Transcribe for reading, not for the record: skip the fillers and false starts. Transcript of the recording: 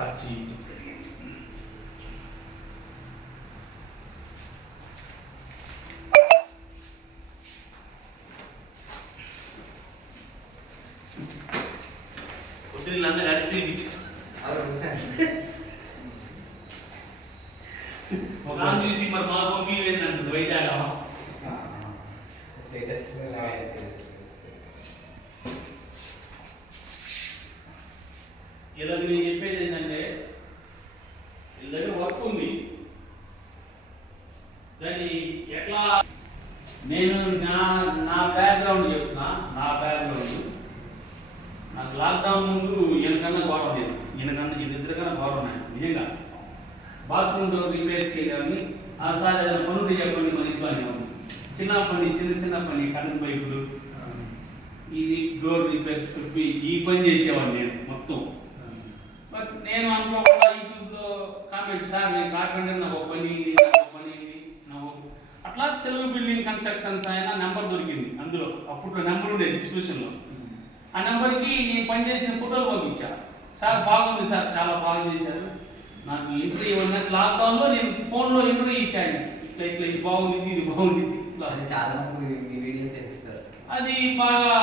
అర్జీ పొద్దున్న అడిచి ఒక చూసి మరి మా పంపి ఏంటంటుంది వైజాగ్ స్టేటస్ ఇలా నేను చెప్పేది ఏంటంటే వీళ్ళ దగ్గర వర్క్ ఉంది దాన్ని ఎట్లా నేను నా బ్యాక్గ్రౌండ్ చెప్తున్నా. నా బ్యాక్గ్రౌండ్ నాకు లాక్డౌన్ ముందు ఈయనకన్నా గౌరవం లేదు, ఇద్దరికన్నా గౌరవం లేదు నిజంగా. బాత్రూమ్ డోర్ రిపేర్స్కి వెళ్ళామని సార్ ఏదైనా పనులు చెప్పండి మన ఇంట్లో అనేవాడిని. చిన్న పని కరెంట్ పైపులు ఇది డోర్ రిపేర్ చెప్పి ఈ పని చేసేవాడిని నేను మొత్తం. బట్ నేను అనుకోకుండా యూట్యూబ్లో కామెంట్, సార్ నేను కార్పెంటర్ నాకు ఒక పని నాకు అట్లా తెలుగు బిల్డింగ్ కన్స్ట్రక్షన్స్ అయిన నెంబర్ దొరికింది. అందులో అప్పట్లో నెంబర్ ఉండేది డిస్క్రిప్షన్లో. ఆ నెంబర్కి నేను పనిచేసిన ఫోటోలు పంపించా. సార్ బాగుంది సార్, చాలా బాగా చేశారు, నాకు ఎంట్రీ ఇవ్వండి. లాక్డౌన్లో నేను ఫోన్లో ఎంట్రీ ఇచ్చాను, ఇట్లా ఇది బాగుంది ఇది బాగుంది ఇట్లా. చాలా మంది వీడియోస్ చేస్తారు. అది బాగా